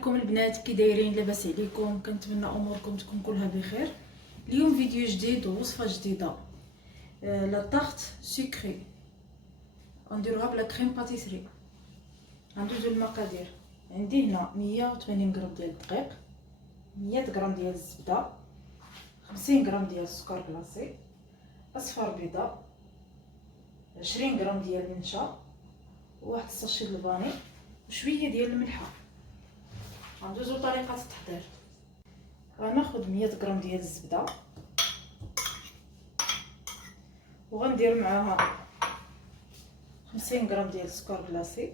عليكم البنات، كي دايرين؟ لاباس عليكم؟ كنتمنى اموركم تكون كلها بخير. اليوم فيديو جديد ووصفه جديده، لا طارت سكري غنديروها بلا كريم باتيسري. غندوزو المقادير. عندي هنا 180 غرام ديال الدقيق، 100 غرام ديال الزبده، 50 غرام ديال السكر كلاصي، اصفر بيضاء، 20 غرام ديال النشا، وواحد الساشي د الفاني وشويه ديال الملحه. غندوزو طريقه التحضير. غناخد 100 غرام ديال الزبده وغندير معاها 50 غرام ديال السكر كلاصي،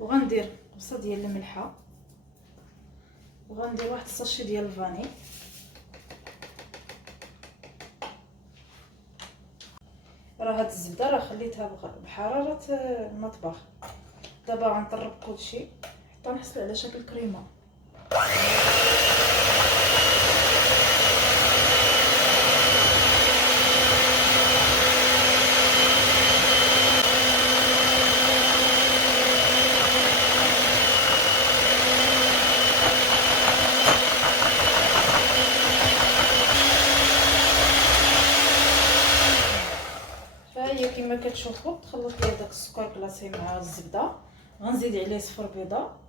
وغندير قبصه ديال الملحه، وغندير واحد الساشي ديال الفاني. راه هاد الزبده راه خليتها بحراره المطبخ. دابا غنطرب كلشي حتى نحصل على شكل كريمه. فهي كما كتشوفوا تخلط لي داك السكر كلاصي مع الزبده. غنزيد عليه صفر بيضاء،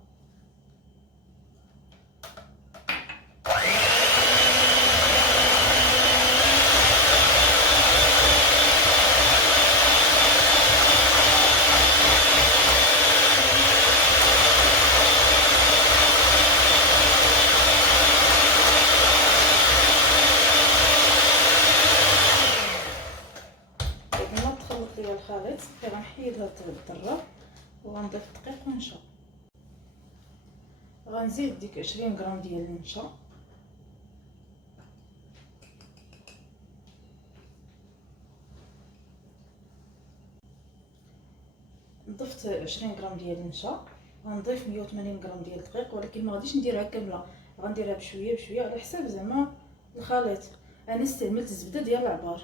ما تخلط لي الخليط. غنحيد هاد الذره وغنضيف الدقيق ونشا. غنزيد ديك 20 غرام ديال النشا، ضفت 20 غرام ديال النشا. غنضيف 180 غرام ديال الدقيق، ولكن ما غاديش نديرها كامله، غنديرها بشويه بشويه على حساب زعما الخليط. انا استعملت الزبده ديال العبار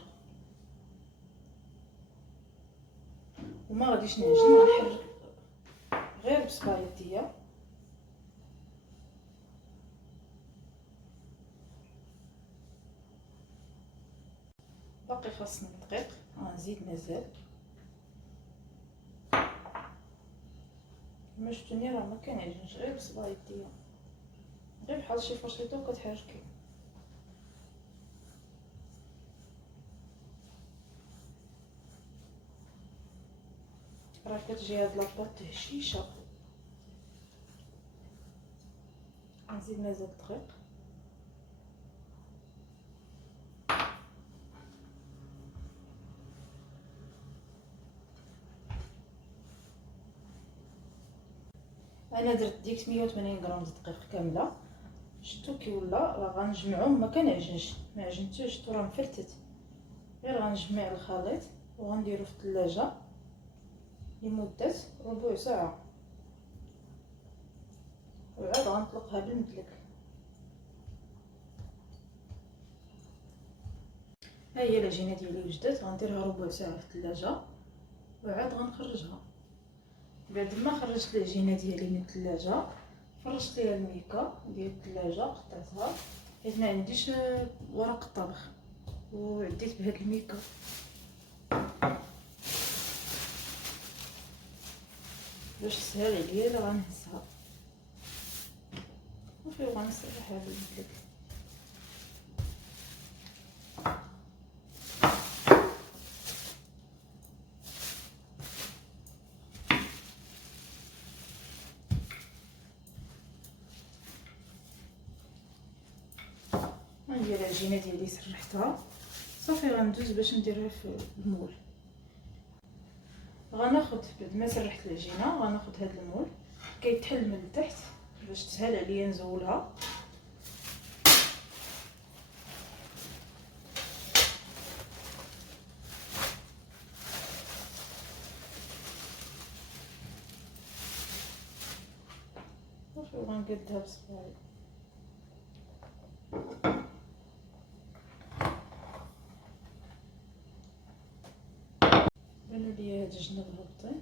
وما غاديش نعجن، غنحرك غير بصبايطيه. باقي خاصني الدقيق، غنزيد مازال. كما شفتوني راه ما كنعجنش، غير بصبايطيه، غير بحال شي فرشيطه وكتحركي. راه كتجي هاد لاباط هشيشه. غنزيد مازال الدقيق. انا درت ديك 180 غرام دقيق كامله. شفتو كي ولا راه غنجمعهم، ما كنعجنش، ما عجنتوش، شفتو راه مفلتت. غير غنجمع الخليط وغنديرو في الثلاجه لمده ربع ساعه، وعاد غنطلقها بالمدلك. ها هي العجينه ديالي وجدت. غنديرها ربع ساعه في الثلاجه وعاد غنخرجها. بعد ما خرجت العجينه ديالي من الثلاجه، فرشت ليها الميكا ديال الثلاجه، قطعتها حيت ما عنديش ورق الطبخ، وعديت بهاد الميكا. باش تسهل عليا لا غنهزها وفي غنسرحها بالمدلك. هي العجينه ديالي سرحتها صافي. غندوز باش نديرها في المول. غناخد بعد ما سرحت العجينه غناخد هاد المول كيتحل من التحت باش تسهل عليا نزولها. صافي وغنقادها بصباعي. هاد الجناب هابطين.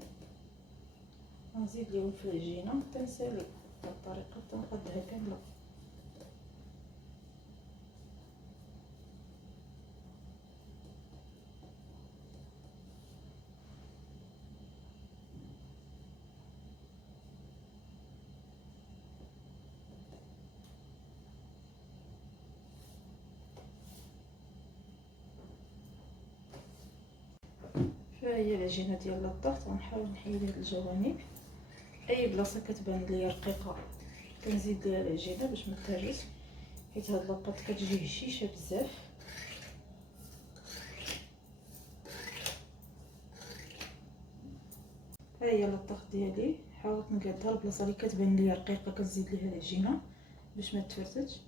غنزيد ليهم في العجينه تنسالي بهاد الطريقه تنقدها كامله. فهي العجينه ديال لاطاغ. غنحاول نحيد هاد الجوانب، اي بلاصه كتبان ليا رقيقه كنزيد ليها العجينه باش ما تهرس، حيت هاد لاطاط كتجي هشيشه بزاف. ها هي لاطاغ ديالي، حاولت نقادها البلاصه اللي كتبان ليا رقيقه كنزيد ليها العجينه باش ما تفرتش.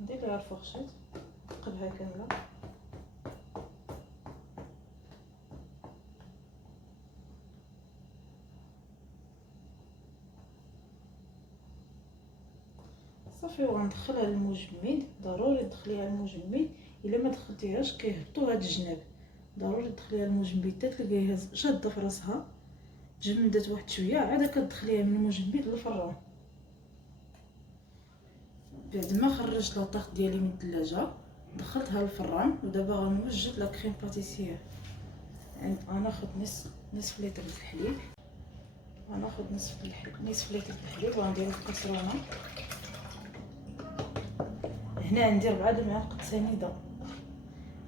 ندير ليها الفرشات نقلبها كامله. صافي وغندخلها للمجمد. ضروري تدخليها للمجمد، الا ما دخلتيهاش كيهبطوا هاد الجناب. ضروري تدخليها للمجمد حتى تلقايها شاده في راسها، تجمدات واحد شويه، عاد كتدخليها من المجمد للفران. بعد ما خرجت لاطاغ ديالي من الثلاجه دخلتها للفران، ودابا غنوجد لا كريم باتيسير. غناخد نصف لتر الحليب، غناخد نصف لتر الحليب وغنديرو في كاسرونه. هنا عندي 4 المعالق سنيده،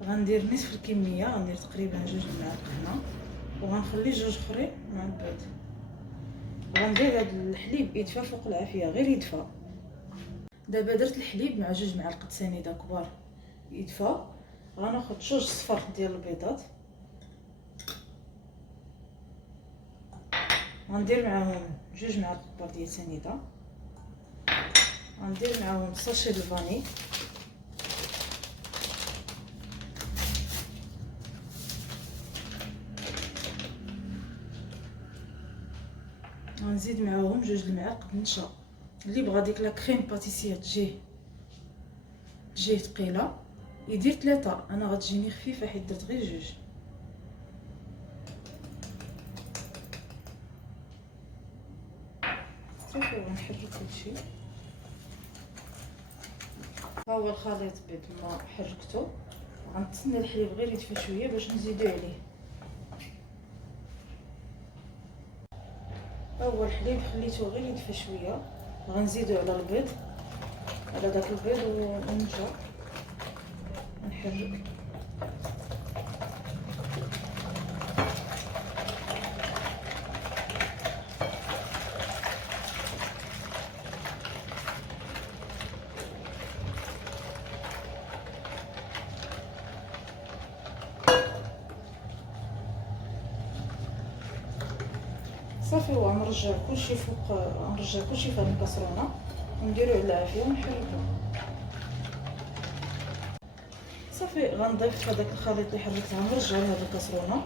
غندير نصف الكميه، غندير تقريبا 2 المعالق هنا، وغنخلي 2 اخرين مع البيض. غندير هاد الحليب يدفى فوق العافيه، غير يدفى. دابا درت الحليب مع 2 معالق سنيده كبار يدفى. غناخد 2 صفار ديال البيضات، غندير معاهم 2 معالق كبار ديال سنيده، غندير معاهم ساشي د الفاني، غنزيد معاهم 2 المعالق النشا. اللي بغا ديك لا كريم باتيسير تجي ثقيله يدير 3، انا غتجيني خفيفه حيت درت غير 2. صافي غنحرك كلشي. ها هو الخليط بعد ما حركته، غنتسنى الحليب غير يدفى شويه باش نزيدو عليه. ها هو الحليب خليته غير يدفى شويه، غنزيدو على البيض، على داك البيض ونرجع نحرك. صافي وغنرجع كلشي فوق، غنرجع كلشي في هاد الكاسرونه ونديرو على العافيه ونحركو. صافي غنضيف هذاك الخليط اللي حركته، غنرجعو لهاد الكاسرونه.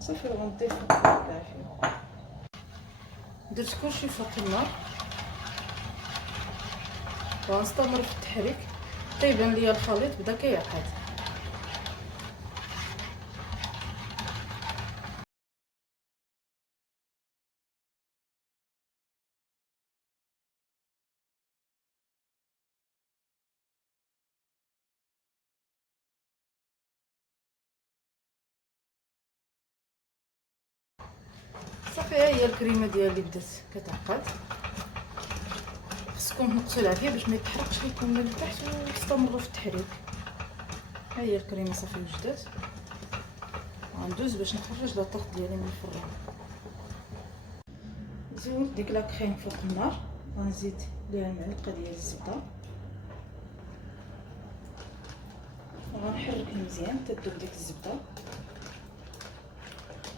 صافي غنضيف فوق العافيه. درت كلشي فوق النار وغنستمر في التحريك حتى يبان ليا الخليط بدا كيعقد. صافي ها هي الكريمه ديالي بدات كتعقد. خصكم تنقصوا العافيه باش ما يتحرقش لكم من التحت وتستمروا في التحريك. ها هي الكريمه صافي وجدات. غندوز باش نخرج لاطاغ ديالي من الفران. زولت ديك لا كريم فوق النار، غنزيد ليها المعلقه ديال الزبده، وغنحرك مزيان حتى تذوب ديك الزبده،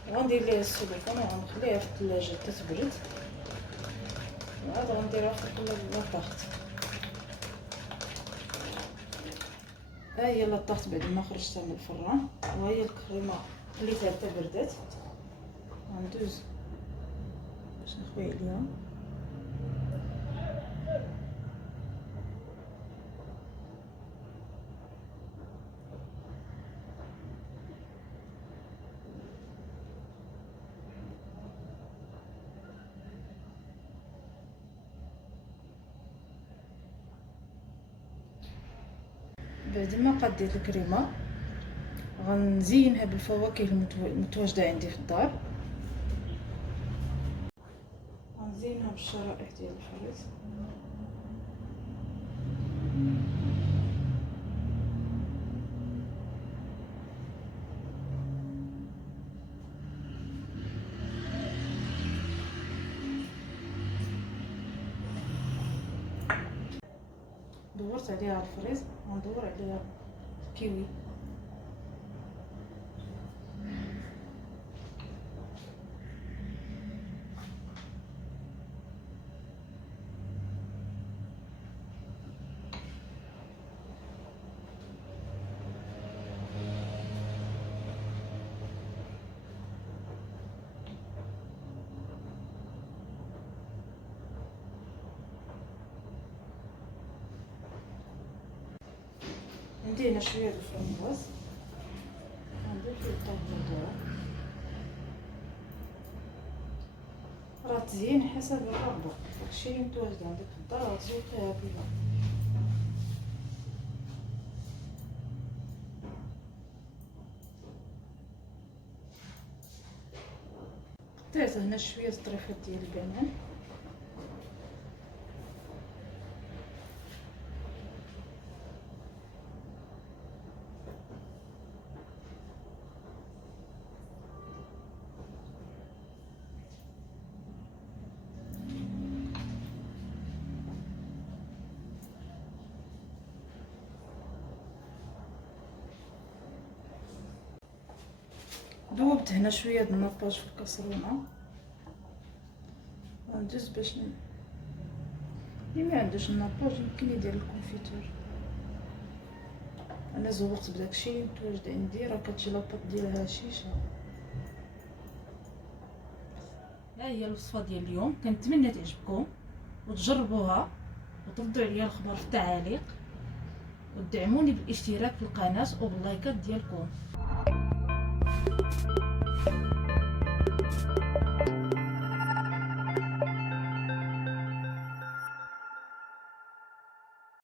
وغندير ليها السلوفون وغنخليها في الثلاجه حتى تبرد، وعاد غنديرها فوق لاطاغ. ها هي لاطاغ بعد ما خرجتها من الفران، وهي الكريمه خليتها حتى بردات. غندوز باش نخوي عليها. بعد ما قديت الكريمه غنزينها بالفواكه المتواجده عندي في الدار. غنزينها بالشرائح ديال الفريز. دورت عليها الفريز، غندور عليها الكيوي. عندي هنا شويه د الفرامواز، غندير فيه الطابله. راه تزيين حسب الرغبه، داكشي اللي متواجد عندك في الدار غتزوقيها بها. قطعت هنا شويه الطريفات ديال البنان. ذوبت هنا شويه د الناباج في الكاسرونه، غندوز باش اللي ما عندوش الناباج يمكن يدير الكونفيتور. انا زوقت بداكشي اللي متواجد عندي. راه كتجي لاباط ديالها هشيشه. ها هي الوصفه ديال اليوم، كنتمنى تعجبكم وتجربوها وتردوا عليا الخبر في التعاليق، ودعموني بالاشتراك في القناه وباللايكات ديالكم.